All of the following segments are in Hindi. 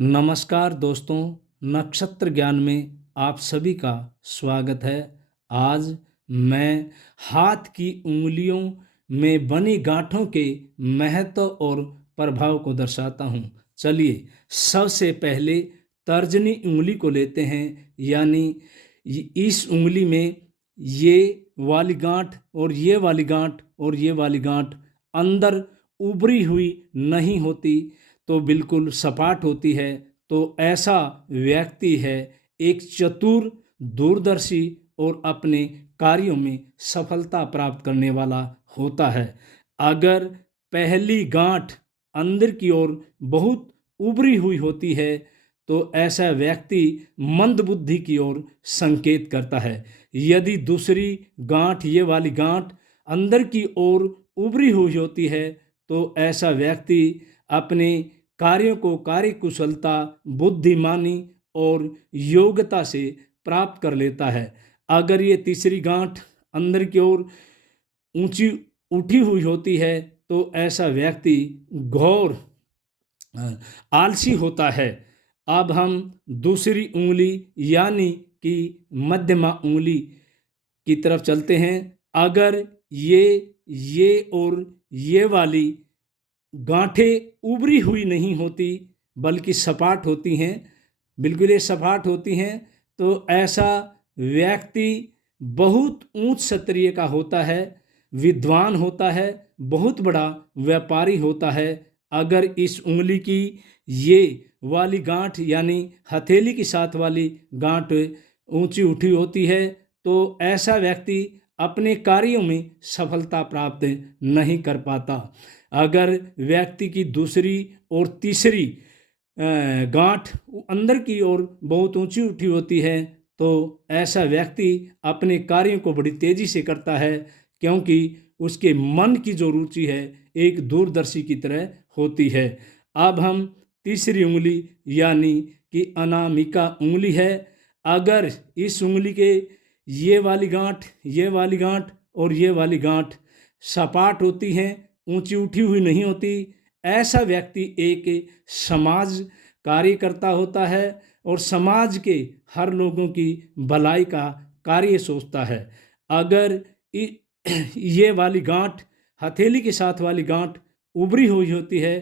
नमस्कार दोस्तों, नक्षत्र ज्ञान में आप सभी का स्वागत है। आज मैं हाथ की उंगलियों में बनी गांठों के महत्व और प्रभाव को दर्शाता हूँ। चलिए सबसे पहले तर्जनी उंगली को लेते हैं, यानी इस उंगली में ये वाली गांठ और ये वाली गांठ और ये वाली गांठ अंदर उभरी हुई नहीं होती, तो बिल्कुल सपाट होती है। तो ऐसा व्यक्ति है एक चतुर, दूरदर्शी और अपने कार्यों में सफलता प्राप्त करने वाला होता है। अगर पहली गांठ अंदर की ओर बहुत उभरी हुई होती है तो ऐसा व्यक्ति मंदबुद्धि की ओर संकेत करता है। यदि दूसरी गांठ, ये वाली गांठ अंदर की ओर उभरी हुई होती है तो ऐसा व्यक्ति अपने कार्यों को कार्यकुशलता, बुद्धिमानी और योग्यता से प्राप्त कर लेता है। अगर ये तीसरी गांठ अंदर की ओर ऊंची उठी हुई होती है तो ऐसा व्यक्ति घोर आलसी होता है। अब हम दूसरी उंगली यानी कि मध्यमा उंगली की तरफ चलते हैं। अगर ये और ये वाली गांठें उभरी हुई नहीं होती बल्कि सपाट होती हैं, बिल्कुल ये सपाट होती हैं, तो ऐसा व्यक्ति बहुत उच्च स्तरीय का होता है, विद्वान होता है, बहुत बड़ा व्यापारी होता है। अगर इस उंगली की ये वाली गांठ यानी हथेली के साथ वाली गांठ ऊंची उठी होती है तो ऐसा व्यक्ति अपने कार्यों में सफलता प्राप्त नहीं कर पाता। अगर व्यक्ति की दूसरी और तीसरी गांठ अंदर की ओर बहुत ऊंची उठी होती है तो ऐसा व्यक्ति अपने कार्यों को बड़ी तेज़ी से करता है, क्योंकि उसके मन की जो रुचि है एक दूरदर्शी की तरह होती है। अब हम तीसरी उंगली यानी कि अनामिका उंगली है। अगर इस उंगली के ये वाली गांठ, ये वाली गांठ और ये वाली गांठ सपाट होती हैं, ऊंची उठी हुई नहीं होती, ऐसा व्यक्ति एक समाज कार्यकर्ता होता है और समाज के हर लोगों की भलाई का कार्य सोचता है। अगर ये वाली गांठ, हथेली के साथ वाली गांठ उभरी हुई होती है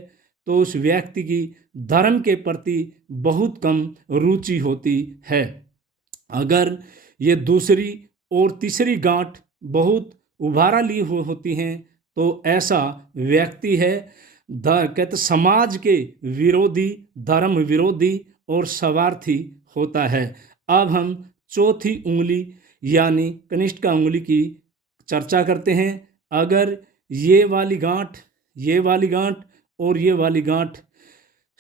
तो उस व्यक्ति की धर्म के प्रति बहुत कम रुचि होती है। अगर ये दूसरी और तीसरी गांठ बहुत उभारा ली हुई होती हैं तो ऐसा व्यक्ति है कहते समाज के विरोधी, धर्म विरोधी और स्वार्थी होता है। अब हम चौथी उंगली यानी कनिष्ठिका उंगली की चर्चा करते हैं। अगर ये वाली गांठ, ये वाली गांठ और ये वाली गांठ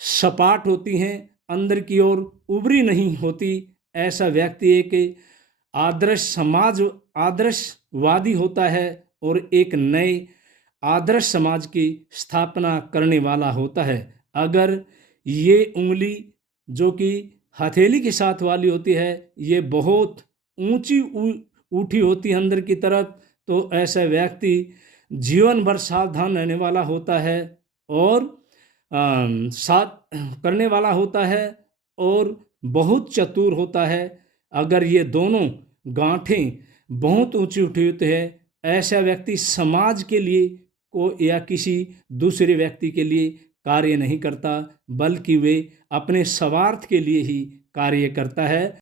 सपाट होती हैं, अंदर की ओर उभरी नहीं होती, ऐसा व्यक्ति एक आदर्शवादी होता है और एक नए आदर्श समाज की स्थापना करने वाला होता है। अगर ये उंगली जो कि हथेली के साथ वाली होती है ये बहुत ऊंची उठी होती है अंदर की तरफ, तो ऐसा व्यक्ति जीवन भर सावधान रहने वाला होता है और साथ करने वाला होता है और बहुत चतुर होता है। अगर ये दोनों गांठें बहुत ऊंची उठी होती है, ऐसा व्यक्ति समाज के लिए को या किसी दूसरे व्यक्ति के लिए कार्य नहीं करता, बल्कि वे अपने स्वार्थ के लिए ही कार्य करता है।